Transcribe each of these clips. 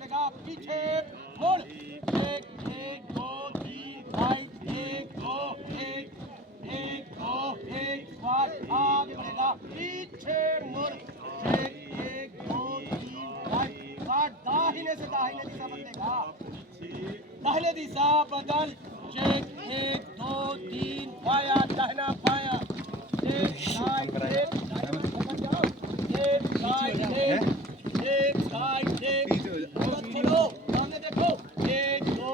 चलेगा, पीछे मुड़, एक एक दो तीन राइट, एक दो एक एक दो एक स्क्वाट, आगे बढ़ेगा, पीछे मुड़, एक एक दो तीन राइट, स्क्वाट, दाहिने से दाहिने दिशा बदलेगा, दाहिने दिशा बदल, चेक एक दो तीन पाया, दाहिना पाया, एक साइड एक साइड एक साइड चलो सामने देखो, एक दो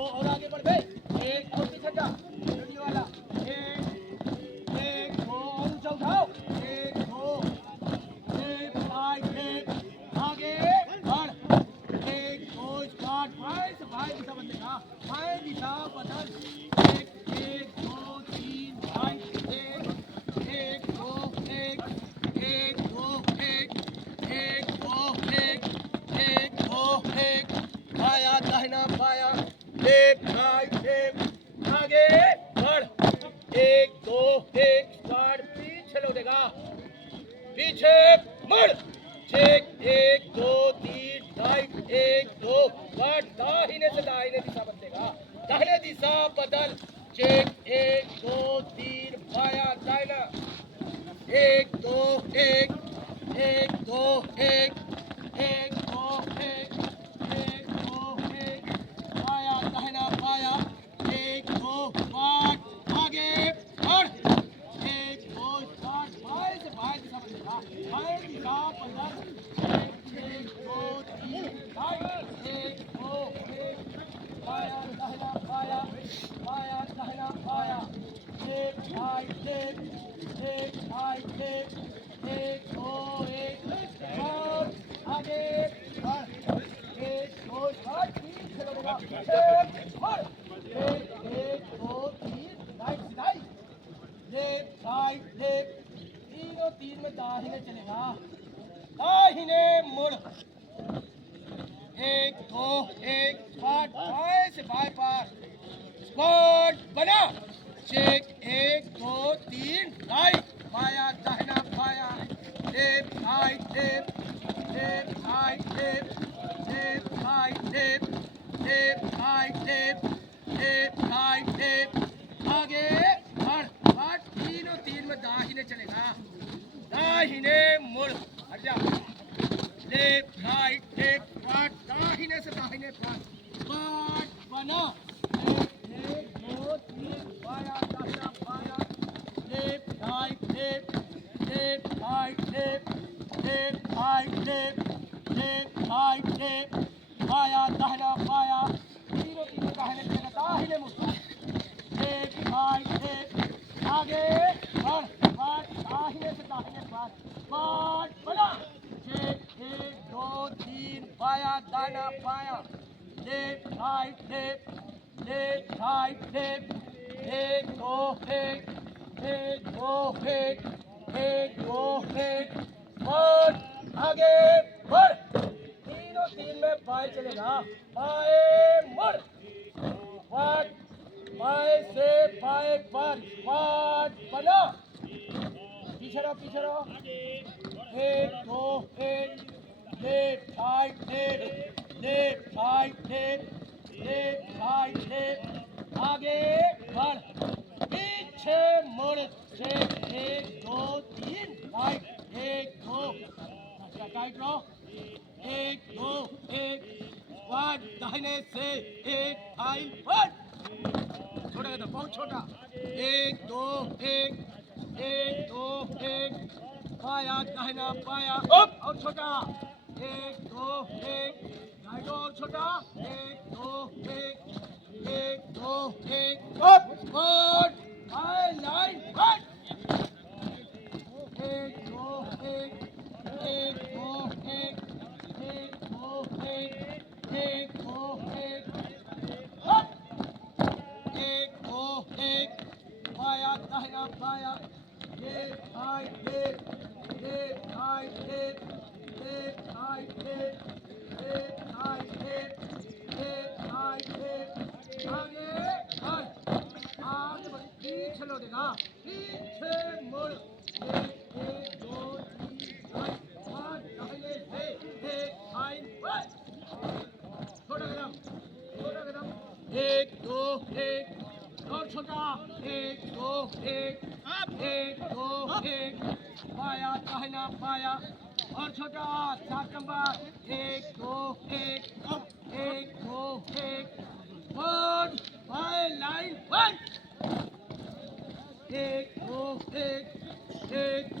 और आगे बढ़ गए, एक और पीछे जा वाला, एक दो और ऊंचा उठाओ, एक दो एक साइड एक आगे बढ़, एक दो स्टार्ट, बाएं से बाएं दिशा बदलेगा, बाएं दिशा बदल, एक एक दो तीन राइट, एक दो एक दो एक पाया, दाहिना पाया, लेफ्ट राइट लेफ्ट, आगे बढ़, एक दो एक स्टार्ट, पीछे लौटेगा, पीछे मुड़, चेक एक दो तीन राइट, एक दो स्टार्ट, दाहिने से दाहिने दिशा बदलेगा, दाहिने दिशा बदल, चेक एक दो तीन पाया, दाहिना, एक दो एक दो एक दो एक पाया, दाहिना पाया, एक दो पाँच, आगे बढ़, एक दो पाँच, बाएं से बाएं दिशा बदलेगा, बाएं दिशा बदल, एक दो तीन एक दो एक पाया, दाहिना पाया, पाया दाहिना पाया, एक साइड एक दो एक और आगे बढ़, एक दो साइड तीन चलेगा, एक दो तीन right side left side left, तीनों तीन में दाहिने चलेगा, दाहिने मुड़, एक दो एक स्क्वाट, बाएं से बाएं पार, स्क्वाट बना, चेक एक दो तीन राइट, पाया दाहिना पाया, left side left side left side left side left side left, आगे बढ़, तीनों तीन में दाहिने चलेगा, दाहिने मुड़, हट जा, लेफ्ट राइट लेफ्ट पार्ट, दाहिने से दाहिने पार्ट बना, एक दो तीन पाया, दाहिना पाया, left right left right left right left पाया, दाहिना पाया, तीनों तीनों दाहिने चलेगा, दाहिने मुड़, लेफ्ट राइट लेफ्ट, आगे बढ़, दाहिने से दाहिने पार्ट बना, एक दो तीन पाया, दाहिना पाया, लेफ्ट राइट लेफ्ट एक दो एक और आगे बढ़, तीनों तीन में बाएं चलेगा, बाएं मुड़, बाएं से बाएं पर बना, पीछे रहो एक दो एक लेफ्ट साइड लेफ्ट आगे बढ़, पीछे मुड़, एक दो तीन राइट, एक दो टाइट रहो, एक दो एक दाहिने से एक फाइव छोटा था, बहुत छोटा, एक दो एक पाया, दाहिना पाया और छोटा, एक दो एक और छोटा, एक दो एक लाइन एक दो एक पाया, दाहिना पाया, पीछे लौटेगा, पीछे मुड़, एक दो तीन दाहिने से एक दाहिना पाया और छोटा 7 number 1 2 1 up 1 2 1 good by line 1 2 1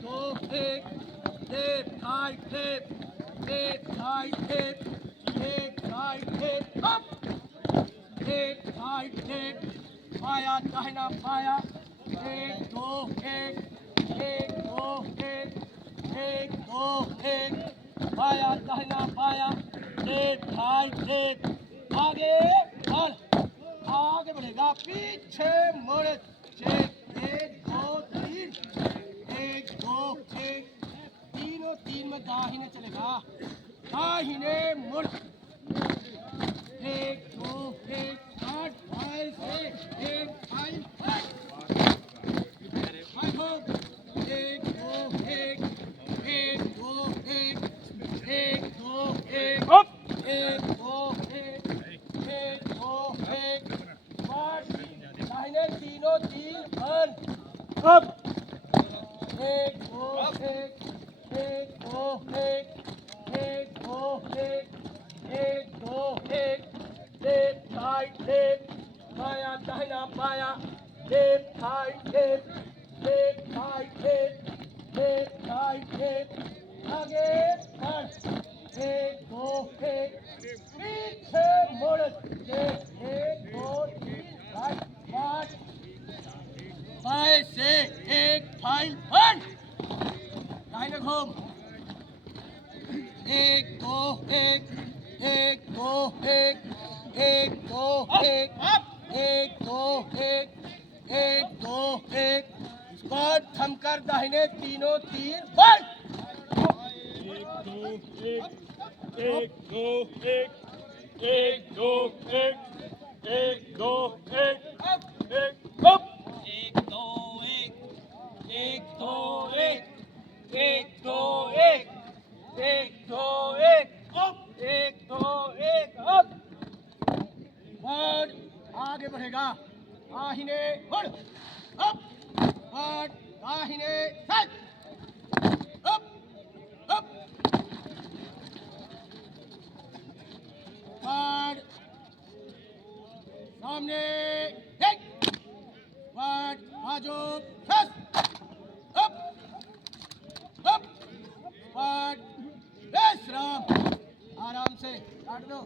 2 1 tape side tape side tape up tape side tape पाया दाहिना पाया 1 2 1 1 2 1 1 2 1 पाया दाहिना पाया टेप साइड टेप आगे बढ़ेगा पीछे मुड़ 1 2 3 1 2 1 तीनों 3 में दाहिने चलेगा दाहिने मुड़ 1 2 1 8 5 6 1 5 तीनों 3 बंद अब 1 2 1 1 2 1 1 2 1 1 2 1 टेप साइड टेप पाया दाहिना पाया tape side tape side tape side tape आगे बढ़ 1 2 1 पीछे मुड़ 1 2 3 5 बाएं से 1 फाइल बंद दाहिने घूम 1 2 1 1 2 1 1 2 1 1 2 1 1 2 1 स्क्वाड थमकर दाहिने तीनों 3 बंद 1 2 1 1 2 1 1 2 1 1 2 1 1 अप 1 2 1 1 2 1 1 2 1 1 2 1 अप 1 2 1 अप बंद आगे बढ़ेगा दाहिने मुड़ अप बंद दाहिने साइड अप अप बंद सामने एक बंद बाजू फस अप अप बंद विश्राम आराम से काट दो